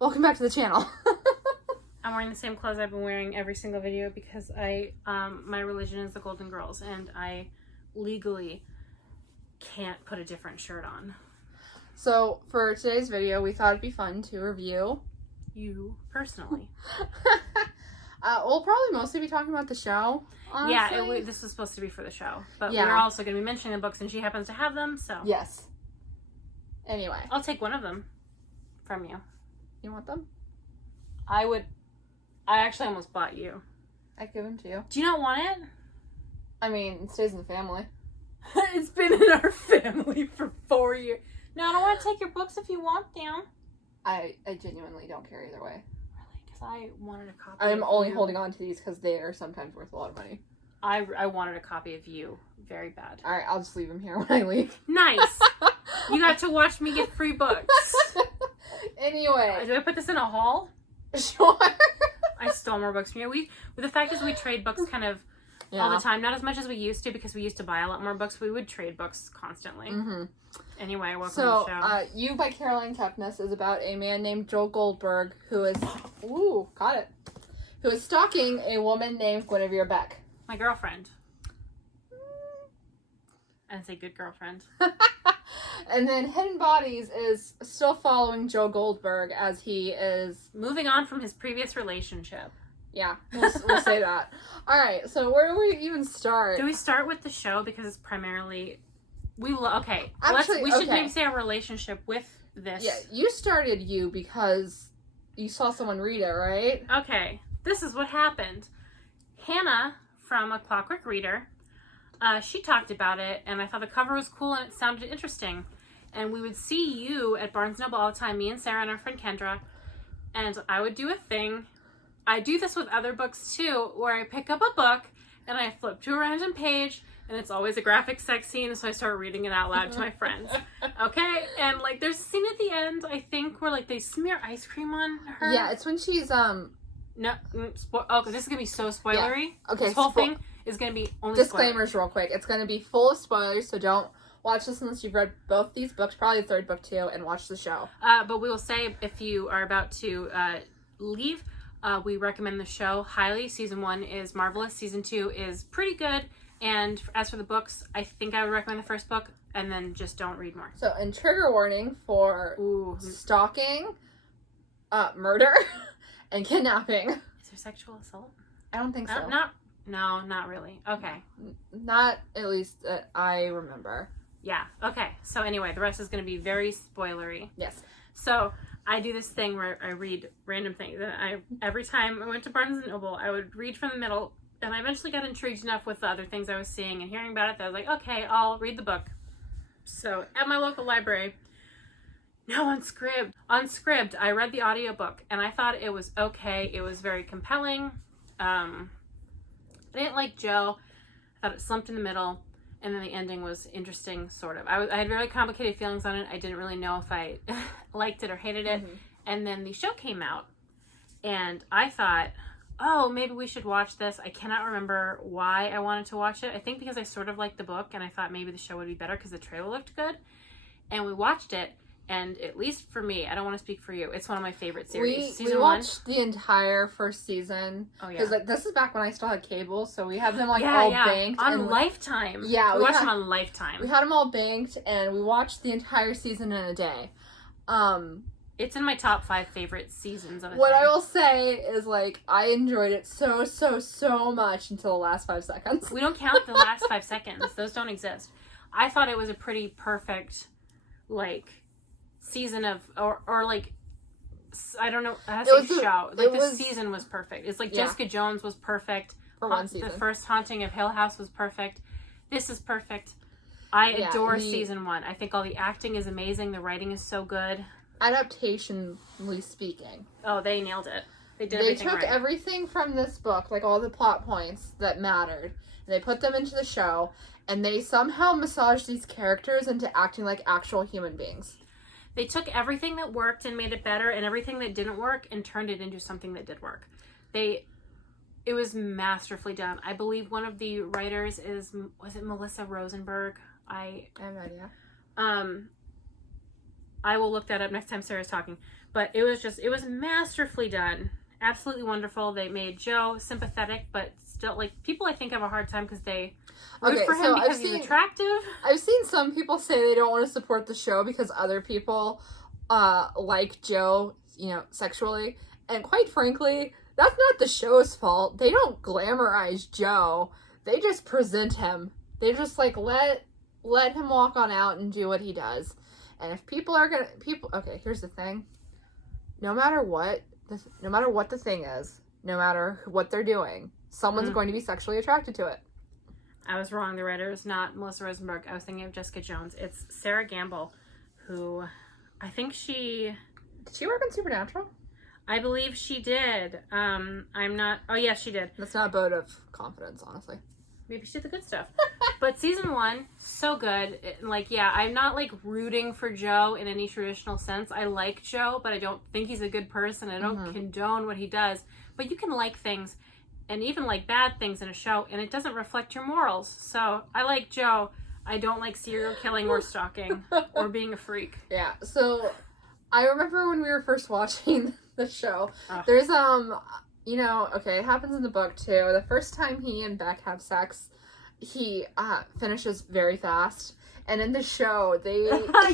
Welcome back to the channel. I'm wearing the same clothes I've been wearing every single video because my religion is the Golden Girls and I legally can't put a different shirt on. So for today's video, we thought it'd be fun to review you personally. We'll probably mostly be talking about the show. Honestly. Yeah, this was supposed to be for the show, but we're also going to be mentioning the books, and she happens to have them. So yes. Anyway, I'll take one of them from you. You want them? I actually almost bought you. I'd give them to you. Do you not want it? I mean, it stays in the family. It's been in our family for 4 years. No, I don't want to take your books if you want them. I genuinely don't care either way. Really? Because I wanted a copy. I'm only holding on to these because they are sometimes worth a lot of money. I wanted a copy of you very bad. Alright, I'll just leave them here when I leave. Nice! You got to watch me get free books. Anyway. Do I put this in a haul? Sure. I stole more books from you. The fact is we trade books kind of all the time. Not as much as we used to because we used to buy a lot more books. We would trade books constantly. Mm-hmm. Anyway, welcome to the show. You by Caroline Kepnes is about a man named Joel Goldberg who is... Ooh, got it. Who is stalking a woman named Guinevere Beck. My girlfriend. I'd say good girlfriend. And then Hidden Bodies is still following Joe Goldberg as he is... moving on from his previous relationship. Yeah, we'll say that. Alright, so where do we even start? Do we start with the show because it's primarily... we should maybe say our relationship with this. Yeah, you started you because you saw someone read it, right? Okay, this is what happened. Hannah from A Clockwork Reader, she talked about it, and I thought the cover was cool and it sounded interesting. And we would see you at Barnes & Noble all the time, me and Sarah and our friend Kendra, and I would do a thing. I do this with other books too, where I pick up a book and I flip to a random page, and it's always a graphic sex scene, so I start reading it out loud to my friends. Okay? And, like, there's a scene at the end, I think, where, like, they smear ice cream on her. Yeah, it's when she's, No, okay, this is gonna be so spoilery. Yeah. Okay, this whole thing is gonna be only disclaimers real quick. It's gonna be full of spoilers, so don't watch this unless you've read both these books, probably the third book too, and watch the show. But we will say if you are about to leave, we recommend the show highly. Season 1 is marvelous. Season 2 is pretty good. And as for the books, I think I would recommend the first book, and then just don't read more. So, and trigger warning for stalking, murder, and kidnapping. Is there sexual assault? I don't think so. No, not really. Okay. Not at least that I remember. Yeah. Okay. So anyway, the rest is going to be very spoilery. Yes. So I do this thing where I read random things. Every time I went to Barnes & Noble, I would read from the middle, and I eventually got intrigued enough with the other things I was seeing and hearing about it that I was like, okay, I'll read the book. So at my local library, on Scribd, I read the audiobook, and I thought it was okay. It was very compelling. I didn't like Joe. I thought it slumped in the middle, and then the ending was interesting, sort of. I had very complicated feelings on it. I didn't really know if I liked it or hated it. Mm-hmm. And then the show came out, and I thought, oh, maybe we should watch this. I cannot remember why I wanted to watch it. I think because I sort of liked the book, and I thought maybe the show would be better because the trailer looked good. And we watched it, and at least for me, I don't want to speak for you, it's one of my favorite series. We watched the entire first season. Oh, yeah. Because this is back when I still had cable, so we had them all banked. On Lifetime. Yeah. We watched them on Lifetime. We had them all banked, and we watched the entire season in a day. It's in my top 5 favorite seasons of it. What I will say is, like, I enjoyed it so much until the last 5 seconds. We don't count the last 5 seconds. Those don't exist. I thought it was a pretty perfect, like, season of, or like, I don't know, show. Like, the season was perfect. It's like Jessica Jones was perfect. For one season. The first Haunting of Hill House was perfect. This is perfect. I adore season 1. I think all the acting is amazing. The writing is so good. Adaptationally speaking. Oh, they nailed it. They took everything from this book, like all the plot points that mattered, and they put them into the show, and they somehow massaged these characters into acting like actual human beings. They took everything that worked and made it better, and everything that didn't work and turned it into something that did work. It was masterfully done. I believe one of the writers was it Melissa Rosenberg? I have no idea. I will look that up next time Sarah's talking. But it was masterfully done. Absolutely wonderful. They made Joe sympathetic, but still, like, people I think have a hard time because they root for him because he's attractive. I've seen some people say they don't want to support the show because other people like Joe, you know, sexually. And quite frankly, that's not the show's fault. They don't glamorize Joe. They just present him. They just, like, let him walk on out and do what he does. And if people are gonna... Okay, here's the thing. No matter what the thing is, no matter what they're doing, someone's going to be sexually attracted to it. I was wrong. The writer is not Melissa Rosenberg. I was thinking of Jessica Jones. It's Sarah Gamble, who I think she... Did she work on Supernatural? I believe she did. I'm not... Oh, yes, she did. That's not a vote of confidence, honestly. Maybe she did the good stuff. But season 1, so good. Like, yeah, I'm not, like, rooting for Joe in any traditional sense. I like Joe, but I don't think he's a good person. I don't condone what he does. But you can like things, and even like bad things in a show, and it doesn't reflect your morals. So, I like Joe. I don't like serial killing or stalking or being a freak. Yeah, so I remember when we were first watching the show, there's, you know, okay, it happens in the book too. The first time he and Beck have sex, he finishes very fast. And in the show, they...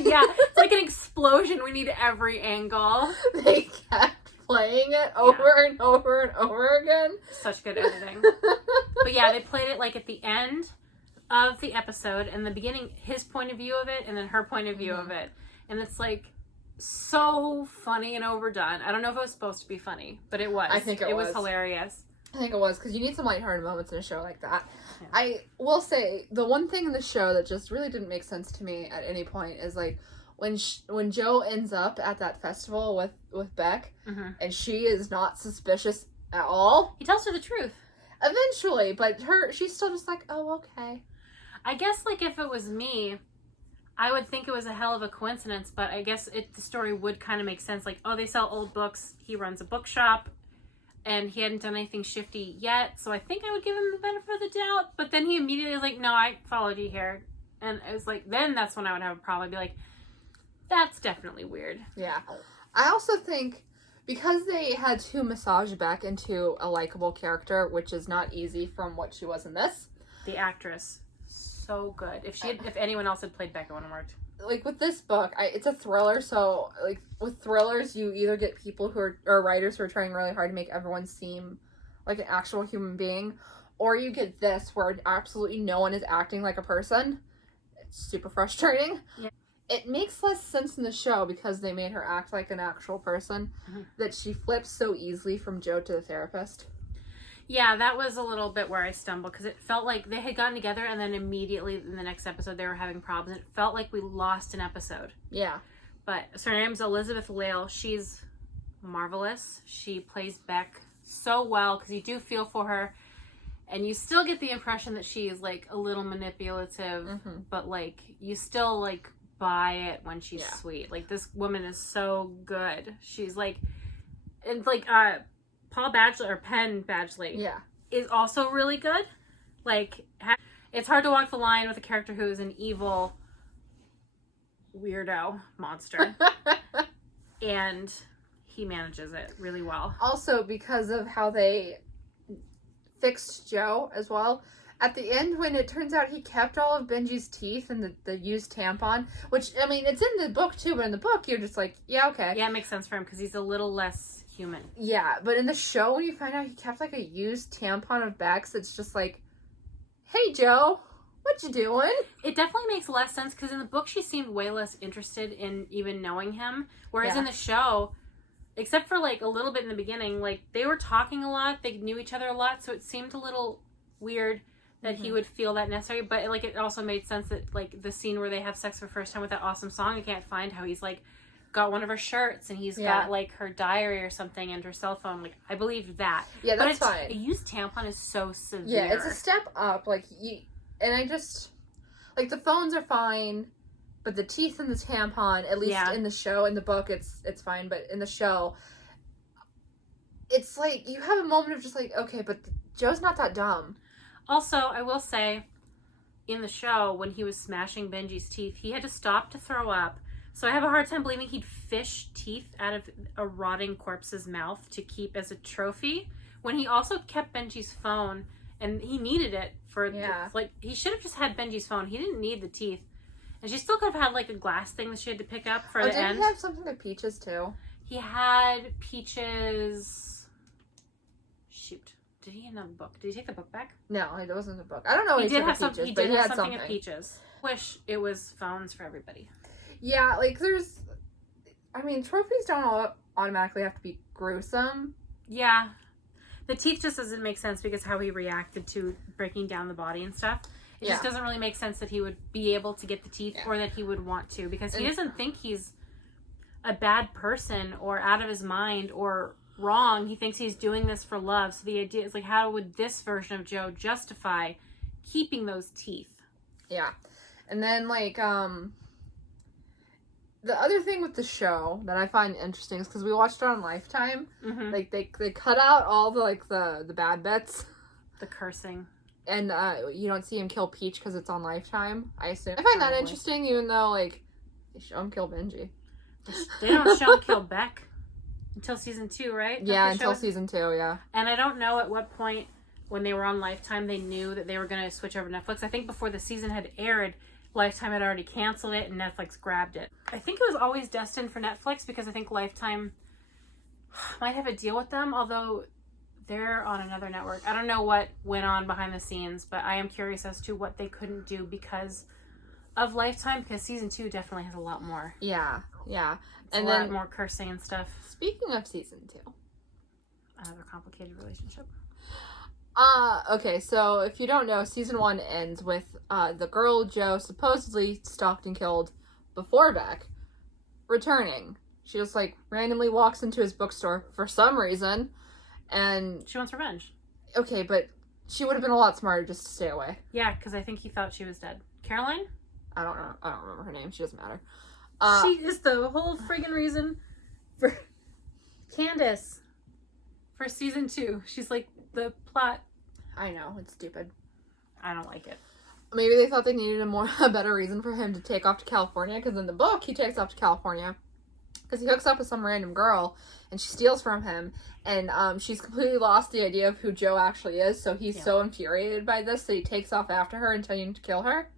yeah, it's like an explosion. We need every angle. They kept playing it over and over and over again. Such good editing. But yeah, they played it like at the end of the episode, and the beginning, his point of view of it, and then her point of view of it. And it's like... so funny and overdone. I don't know if it was supposed to be funny, but it was. I think it was. It was hilarious. I think it was, because you need some lighthearted moments in a show like that. Yeah. I will say, the one thing in the show that just really didn't make sense to me at any point is, like, when Joe ends up at that festival with Beck, and she is not suspicious at all. He tells her the truth. Eventually, but she's still just like, oh, okay. I guess, like, if it was me... I would think it was a hell of a coincidence, but I guess the story would kind of make sense. Like, oh, they sell old books. He runs a bookshop, and he hadn't done anything shifty yet. So I think I would give him the benefit of the doubt. But then he immediately was like, no, I followed you here. And it was like, then that's when I would have a problem. I'd be like, that's definitely weird. Yeah. I also think because they had to massage Beck into a likable character, which is not easy from what she was in this. The actress. So good. If anyone else had played Beck, it wouldn't have worked. Like, with this book, it's a thriller, so, like, with thrillers, you either get people or writers who are trying really hard to make everyone seem like an actual human being, or you get this, where absolutely no one is acting like a person. It's super frustrating. Yeah. It makes less sense in the show, because they made her act like an actual person, that she flips so easily from Joe to the therapist. Yeah, that was a little bit where I stumbled, because it felt like they had gotten together and then immediately in the next episode they were having problems. It felt like we lost an episode. Yeah. But so her name's Elizabeth Lale. She's marvelous. She plays Beck so well, because you do feel for her, and you still get the impression that she is, like, a little manipulative, but, like, you still, like, buy it when she's sweet. Like, this woman is so good. She's, like, and, like, Penn Badgley is also really good. Like, it's hard to walk the line with a character who is an evil weirdo monster. And he manages it really well. Also, because of how they fixed Joe as well. At the end, when it turns out he kept all of Benji's teeth and the used tampon, which, I mean, it's in the book too, but in the book, you're just like, yeah, okay. Yeah, it makes sense for him, because he's a little less human. Yeah, but in the show, when you find out he kept, like, a used tampon of Beck's, it's just like, hey, Joe, what you doing? It definitely makes less sense, because in the book, she seemed way less interested in even knowing him, whereas in the show, except for, like, a little bit in the beginning, like, they were talking a lot, they knew each other a lot, so it seemed a little weird that he would feel that necessary, but, like, it also made sense that, like, the scene where they have sex for the first time with that awesome song I can't find, how he's, like, got one of her shirts and he's got, like, her diary or something and her cell phone. Like, I believe that. Yeah, that's fine. A used tampon is so severe. Yeah, it's a step up. Like, and I just, like, the phones are fine, but the teeth in the tampon, at least in the show, in the book, it's fine, but in the show, it's like, you have a moment of just like, okay, but Joe's not that dumb. Also, I will say, in the show, when he was smashing Benji's teeth, he had to stop to throw up, So I have a hard time believing he'd fish teeth out of a rotting corpse's mouth to keep as a trophy, when he also kept Benji's phone, and he needed it for, he should have just had Benji's phone. He didn't need the teeth. And she still could have had, like, a glass thing that she had to pick up for the end. Did he have something with Peaches, too? He had Peaches... Shoot. Did he have a book? Did he take the book back? No, it wasn't a book. I don't know what he did have Peaches, but he had something of Peaches. Wish it was phones for everybody. Yeah, like, trophies don't automatically have to be gruesome. Yeah. The teeth just doesn't make sense because how he reacted to breaking down the body and stuff. It just doesn't really make sense that he would be able to get the teeth or that he would want to, because he doesn't think he's a bad person or out of his mind or wrong. He thinks he's doing this for love. So the idea is, like, how would this version of Joe justify keeping those teeth? Yeah. And then, like, the other thing with the show that I find interesting is because we watched it on Lifetime. Mm-hmm. Like, they cut out all the, like, the bad bits. The cursing. And you don't see him kill Peach because it's on Lifetime, I assume. I find that interesting, even though, like, they show him kill Benji. They don't show him kill Beck until season 2, right? Yeah, until season 2, yeah. And I don't know at what point, when they were on Lifetime, they knew that they were going to switch over to Netflix. I think before the season had aired, Lifetime had already canceled it and Netflix grabbed it. I think it was always destined for Netflix because I think Lifetime might have a deal with them, although they're on another network. I don't know what went on behind the scenes, but I am curious as to what they couldn't do because of Lifetime, because season 2 definitely has a lot more. Yeah. It's a lot more cursing and stuff. Speaking of season 2. Another complicated relationship. Okay, so if you don't know, season 1 ends with the girl Joe supposedly stalked and killed before Beck returning. She just, like, randomly walks into his bookstore for some reason, and... She wants revenge. Okay, but she would have been a lot smarter just to stay away. Yeah, because I think he thought she was dead. Caroline? I don't know. I don't remember her name. She doesn't matter. She is the whole friggin' reason for Candace for season 2. She's like the plot. I know, it's stupid. I don't like it. Maybe they thought they needed a better reason for him to take off to California, because in the book he takes off to California because he hooks up with some random girl and she steals from him, and she's completely lost the idea of who Joe actually is, so he's so infuriated by this that he takes off after her intending to kill her.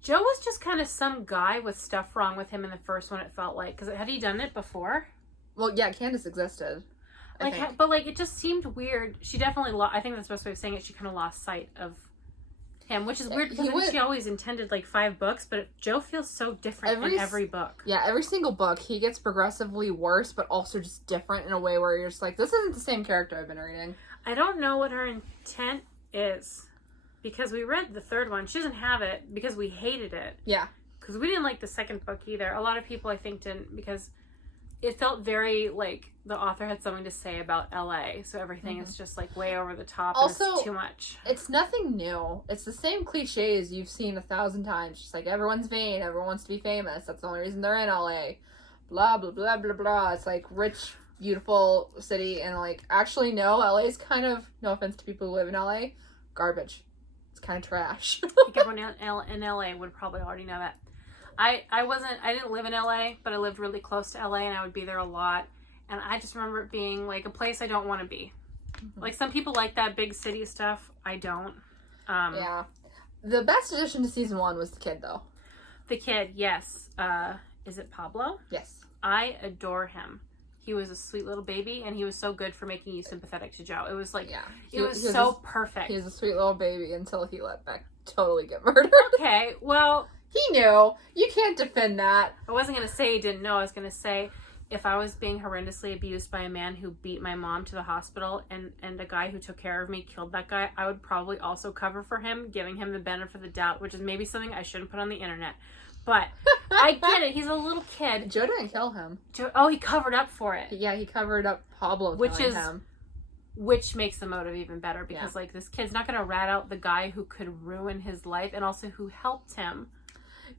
Joe was just kind of some guy with stuff wrong with him in the first one, it felt like. Because had he done it before? Well, yeah, Candace existed. But, like, it just seemed weird. She definitely I think that's the best way of saying it. She kind of lost sight of him, which is weird because she always intended, like, 5 books. But Joe feels so different in every book. Yeah, every single book, he gets progressively worse, but also just different in a way where you're just like, this isn't the same character I've been reading. I don't know what her intent is. Because we read the 3rd one. She doesn't have it because we hated it. Yeah. Because we didn't like the 2nd book either. A lot of people, I think, didn't, because it felt very, like, the author had something to say about LA. So everything is just, like, way over the top. Also, and it's too much. It's nothing new. It's the same cliches you've seen 1,000 times. Just like, everyone's vain. Everyone wants to be famous. That's the only reason they're in LA. Blah, blah, blah, blah, blah. It's, like, rich, beautiful city. And, like, actually, no. LA's kind of, no offense to people who live in LA, garbage. Kind of trash. I think everyone in LA would probably already know that. I didn't live in LA, but I lived really close to LA and I would be there a lot. And I just remember it being like a place I don't want to be. Mm-hmm. Like, some people like that big city stuff. I don't. Yeah. The best addition to season 1 was the kid, though. The kid, yes. Is it Pablo? Yes. I adore him. He was a sweet little baby, and he was so good for making you sympathetic to Joe. It was like, it was so perfect. He was a sweet little baby until he let Beck totally get murdered. Okay, well... He knew. You can't defend that. I wasn't going to say he didn't know. I was going to say, if I was being horrendously abused by a man who beat my mom to the hospital, and a guy who took care of me killed that guy, I would probably also cover for him, giving him the benefit of the doubt, which is maybe something I shouldn't put on the internet. But I get it. He's a little kid. Joe didn't kill him. He covered up for it. Yeah, he covered up Pablo killing him. Which makes the motive even better because, like, this kid's not going to rat out the guy who could ruin his life and also who helped him.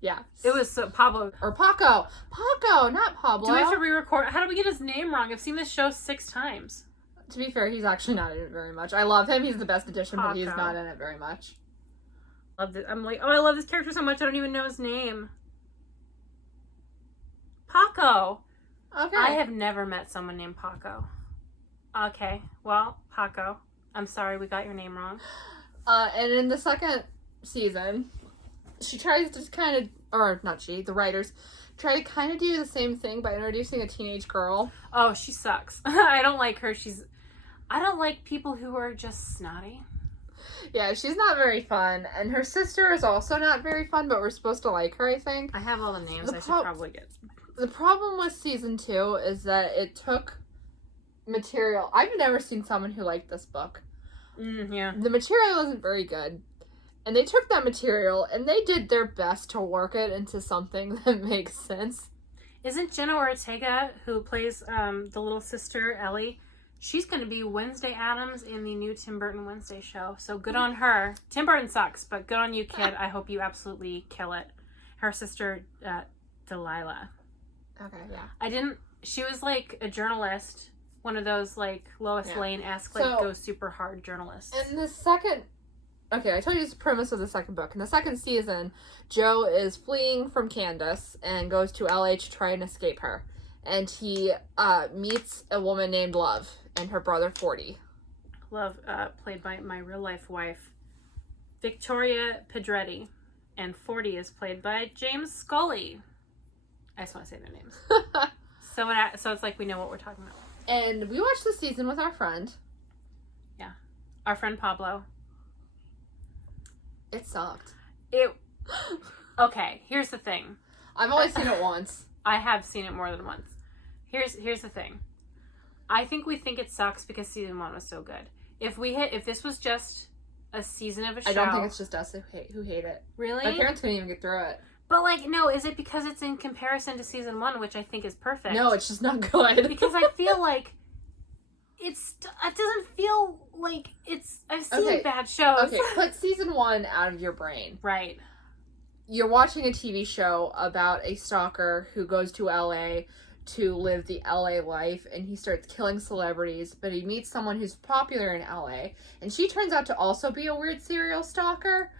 Yeah. It was Pablo. Or Paco. Paco, not Pablo. Do we have to re-record? How do we get his name wrong? I've seen this show 6 times. To be fair, he's actually not in it very much. I love him. He's the best addition, but he's not in it very much. I'm like, I love this character so much, I don't even know his name. Paco. Okay. I have never met someone named Paco. Okay, well, Paco, I'm sorry we got your name wrong. And in the second season, she tries to kind of, or not she, the writers, try to kind of do the same thing by introducing a teenage girl. Oh, she sucks. I don't like her. I don't like people who are just snotty. Yeah, she's not very fun. And her sister is also not very fun, but we're supposed to like her, I think. I have all the names. I should probably get. The problem with season 2 is that it took material. I've never seen someone who liked this book. Yeah. The material wasn't very good. And they took that material and they did their best to work it into something that makes sense. Isn't Jenna Ortega, who plays the little sister, Ellie, she's going to be Wednesday Addams in the new Tim Burton Wednesday show. So good on her. Tim Burton sucks, but good on you, kid. I hope you absolutely kill it. Her sister, Delilah. Okay, yeah. She was like a journalist, one of those like Lois Lane-esque, like go super hard journalists. In the second, okay, I told you the premise of the second book. In the second season, Jo is fleeing from Candace and goes to LA to try and escape her. And he meets a woman named Love and her brother 40. Love, played by my real life wife, Victoria Pedretti. And 40 is played by James Scully. I just want to say their names. So it's like we know what we're talking about. And we watched the season with our friend. Yeah. Our friend Pablo. It sucked. Okay, here's the thing. I've only seen it once. I have seen it more than once. Here's the thing. I think we think it sucks because season 1 was so good. If this was just a season of a show... I don't think it's just us who hate it. Really? My parents couldn't even get through it. But, like, no, is it because it's in comparison to season 1, which I think is perfect? No, it's just not good. Because I feel like it doesn't feel like it's... I've seen bad shows. Okay, put season 1 out of your brain. Right. You're watching a TV show about a stalker who goes to LA to live the LA life, and he starts killing celebrities, but he meets someone who's popular in LA, and she turns out to also be a weird serial stalker,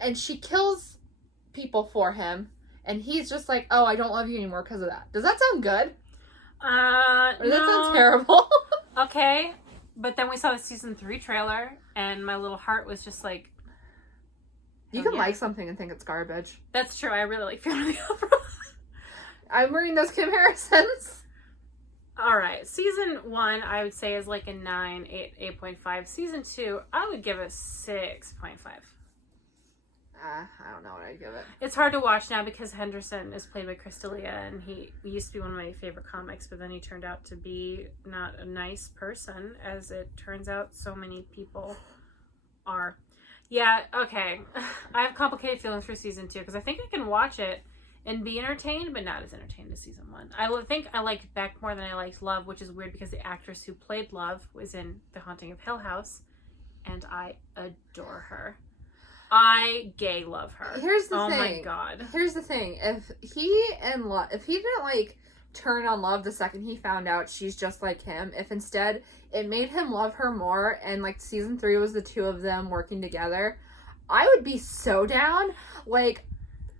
and she kills people for him, and he's just like, oh, I don't love you anymore because of that. Does that sound good? Or does that sound terrible? Okay, but then we saw the season 3 trailer, and my little heart was just like, you can like something and think it's garbage. That's true. I really like Phantom of the Opera. I'm reading those comparisons. All right. Season 1, I would say, is like a 9, 8.5. Season 2, I would give a 6.5. I don't know what I'd give it. It's hard to watch now because Henderson is played by Chris D'Elia, and he used to be one of my favorite comics, but then he turned out to be not a nice person, as it turns out so many people are. Yeah, okay. I have complicated feelings for season 2 because I think I can watch it and be entertained, but not as entertained as season 1. I think I liked Beck more than I liked Love, which is weird because the actress who played Love was in The Haunting of Hill House, and I adore her. I love her. Here's the thing. Oh my god. Here's the thing. If he didn't like turn on Love the second he found out she's just like him, if instead it made him love her more and like season 3 was the two of them working together, I would be so down. Like,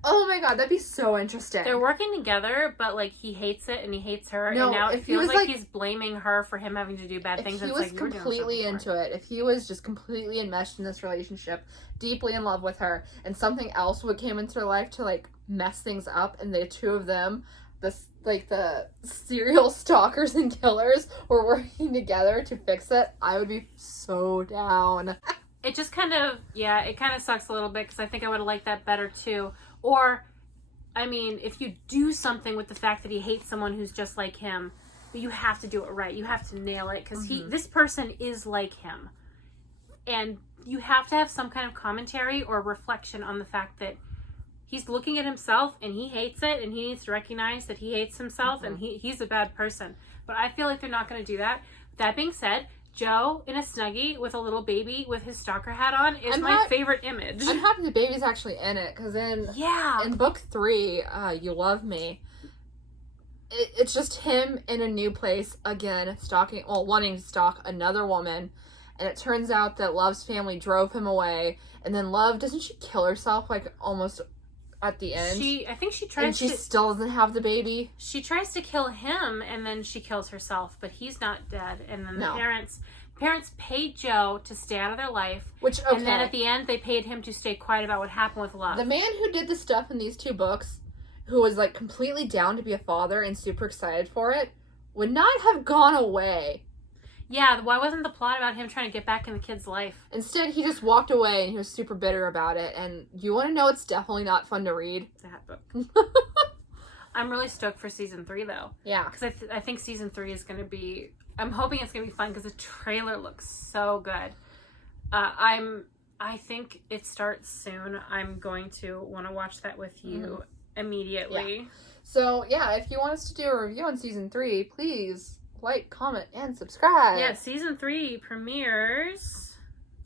oh my god, that'd be so interesting. They're working together, but like he hates it and he hates her, no, and now it feels like he's blaming her for him having to do bad things. If he was completely into it, if he was just completely enmeshed in this relationship, deeply in love with her, and something else came into her life to like mess things up, and the two of them, the serial stalkers and killers, were working together to fix it, I would be so down. It just kind of sucks a little bit because I think I would have liked that better too. Or, I mean, if you do something with the fact that he hates someone who's just like him, but you have to do it right. You have to nail it because this person is like him. And you have to have some kind of commentary or reflection on the fact that he's looking at himself and he hates it and he needs to recognize that he hates himself and he's a bad person. But I feel like they're not going to do that. That being said, Joe in a Snuggie with a little baby with his stalker hat on is my favorite image. I'm happy the baby's actually in it because in book 3, You Love Me, it's just him in a new place again, wanting to stalk another woman, and it turns out that Love's family drove him away, and then Love, doesn't she kill herself like almost at the end. I think she and tries she to... still doesn't have the baby. She tries to kill him, and then she kills herself, but he's not dead. And then the parents paid Joe to stay out of their life. Which, okay. And then at the end, they paid him to stay quiet about what happened with Love. The man who did the stuff in these 2 books, who was, like, completely down to be a father and super excited for it, would not have gone away. Yeah, why wasn't the plot about him trying to get back in the kid's life? Instead, he just walked away and he was super bitter about it. And you want to know it's definitely not fun to read? That book. I'm really stoked for season 3, though. Yeah. Because I think season 3 is going to be... I'm hoping it's going to be fun because the trailer looks so good. I think it starts soon. I'm going to want to watch that with you immediately. Yeah. So, yeah, if you want us to do a review on season 3, please... like, comment, and subscribe. Yeah, season 3 premieres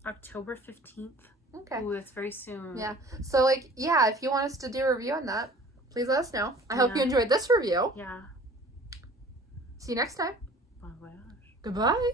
October 15th. Okay. Ooh, that's very soon. Yeah. So, like, yeah, if you want us to do a review on that, please let us know. I hope you enjoyed this review. Yeah. See you next time. Bon voyage. Goodbye.